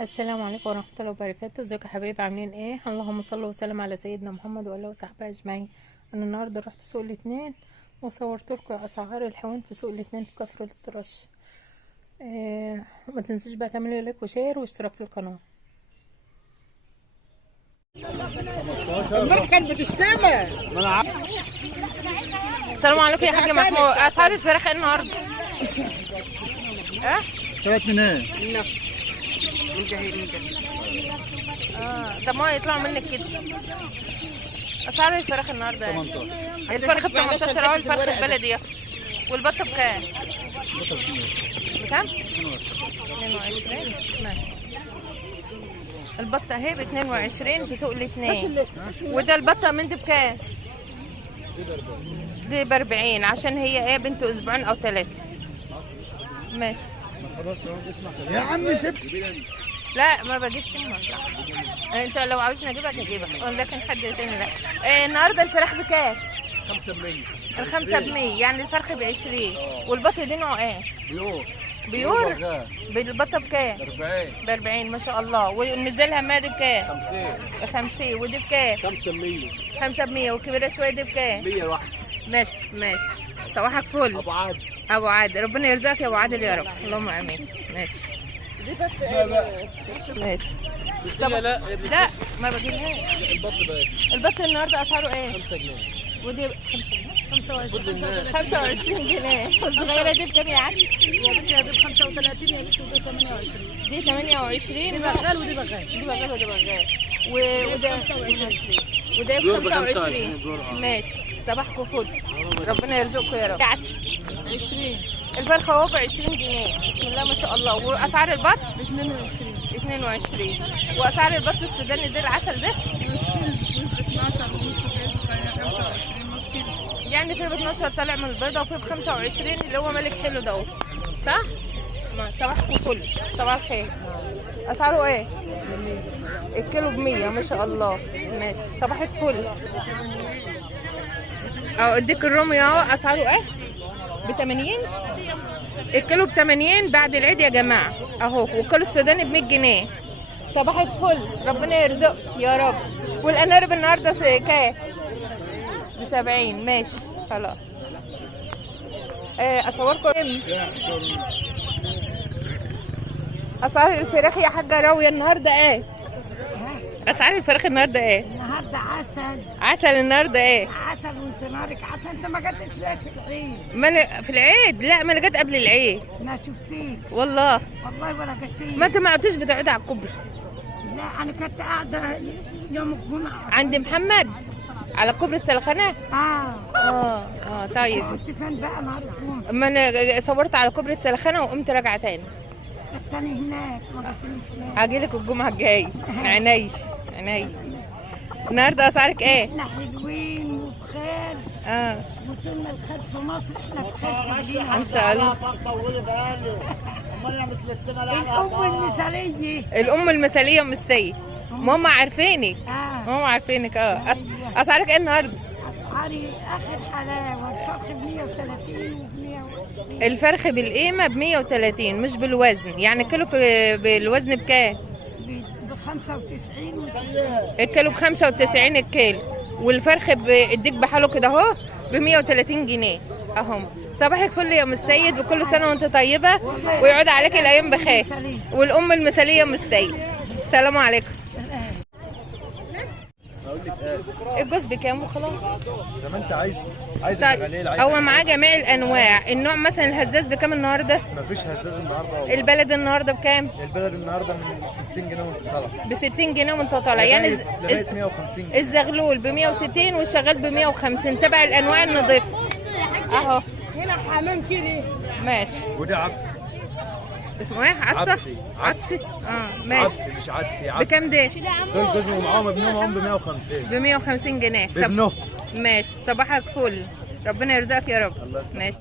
السلام عليكم ورحمة الله وبركاته. ازيكم يا حبايبي، عاملين ايه؟ اللهم صل وسلم على سيدنا محمد وآله وصحبه اجمعين. انا النهارده رحت سوق الاثنين وصورت لكم اسعار الحيوان في سوق الاثنين في كفر الطرش. ما تنسوش بقى تعملوا لايك وشير واشتراك في القناة. المرة كانت بتشتغل. السلام عليكم يا حاج محمود، اسعار الفراخ ايه النهارده؟ طلعت من ايه؟ طب ما يطلعوا منك كده. اسعار الفراخ النهارده ايه؟ 18. الفرخ ب 18 اهو، الفرخ البلدي اهو. والبطه بكام؟ بكام؟ 22. ماشي. البطه اهي ب 22 في سوق الاثنين. وده البطه من دي بكام؟ دي ب 40 عشان هي ايه بنت اسبوعين او 3. ماشي. يا عم سيب. لا ما بجيبش امك، لا انت لو عاوزني اجيبك هجيبك، لكن حد تاني لا. النهارده الفراخ بكام؟ 500. الخمسة ب100، يعني الفرخ ب20. والبط دي نوع ايه؟ بيور. بالبطه بكام؟ 40. ب40 ما شاء الله. والميزان الهمادي بكام؟ 50. ب50. ودي بكام؟ 500. 5 ب100. والكبيره شويه دي بكام؟ 100 واحد. ماشي ماشي. صباحك فل. ابو عاد. ابو عادل، ربنا يرزقك يا ابو عادل يا رب، اللهم امين. ماشي. ماشي. لا ما بجيبهاش. البط بس. البط النهارده اسعاره ايه؟ 5 جنيه. ودي 25 جنيه. والصغيره دي بكام يا عسل؟ يا بنتي دي ب 35 يا بنتي ودي 28. دي 28. دي بغال ودي بغال. دي بغال ودي بغال. وده 25. وده ب 25. ماشي. صباحكم فل، ربنا يرزقكم يا رب. يا عسل 20. الفرخه اهو ب 20 جنيه. بسم الله ما شاء الله. واسعار البط ب 22. 22. واسعار البط السوداني ده العسل ده 12 ونص كده 25 مشكلة. يعني في ب 12 طالع من البيضه، وفي ب 25 اللي هو ملك حلو ده، صح؟ صباحكم فل، صباح الخير. اسعاره ايه؟ الكيلو ب100 ما شاء الله. ماشي. صباحك فل. اهو اديك الرومي اهو. اسعاره ايه؟ ب80. الكيلو ب80 بعد العيد يا جماعه اهو. والكيلو السوداني ب100 جنيه. صباحك فل، ربنا يرزقك يا رب. والانارب النهارده كام؟ ب70. ماشي خلاص. اصوركم اسعار الفراخ يا حاجه راويه النهارده ايه؟ اسعار الفراخ النهارده ايه؟ النهارده عسل. عسل النهارده ايه؟ عسل وانت نارك عسل. انت ما جاتش ليه في العيد؟ ما أنا في العيد؟ لا ما انا جت قبل العيد ما شفتيك والله. والله ولا جاتيش. ما انت ما عدتش بتقعدي على الكوبري؟ لا انا كنت قاعده يوم الجمعه عند محمد على كوبري السلخانه. طيب. كنت فين بقى نهار الجمعه؟ ما انا صورت على كوبري السلخانه وقمت راجعه تاني. التاني هناك ما جاتليش ليه؟ هاجيلك الجمعه الجايه. عيني عيني. النهارده اسعارك ايه؟ احنا حلوين وبخير وطولنا الخير في مصر. احنا بخير ان شاء الله. الام المثاليه. الام المثاليه ام السيد. ماما عارفينك. ماما عارفينك. اسعارك ايه النهارده؟ اسعاري اخر حلاوه. الفرخ ب 130 وب 120. الفرخ بالقيمه ب 130 مش بالوزن. يعني الكيلو بالوزن بكام؟ ب 95 الكيلو ب 95 الكيلو. والفرخ الديك بحاله كده اهو ب 130 جنيه اهم. صباحك فل يا ام السيد، وكل سنه وانت طيبه ويعود عليك الايام بخير. والام المثاليه ام السيد. السلام عليكم. الجوز بكام وخلاص زي ما انت عايز طيب. هو معاه جميع الانواع. النوع مثلا الهزاز بكام النهارده؟ مفيش هزاز النهارده والله. البلد النهارده بكام؟ البلد النهارده من 60 جنيه وانت طالع. ب 60 جنيه وانت طالع. يعني لغايه 150 جنيه. الزغلول ب 160 والشغال ب 150 تبع الانواع النظيفه اهو. هنا حمام كده. ماشي. وده عدس. اسمه ايه؟ عدسه؟ عدسي. ماشي. عدسي مش عدسي. عدسي. بكام ده؟ دول جوز ومعاهم ابنهم ب 150. ب 150 جنيه. بابنه. ماشي. صباحك فل، ربنا يرزقك يا رب. ماشي.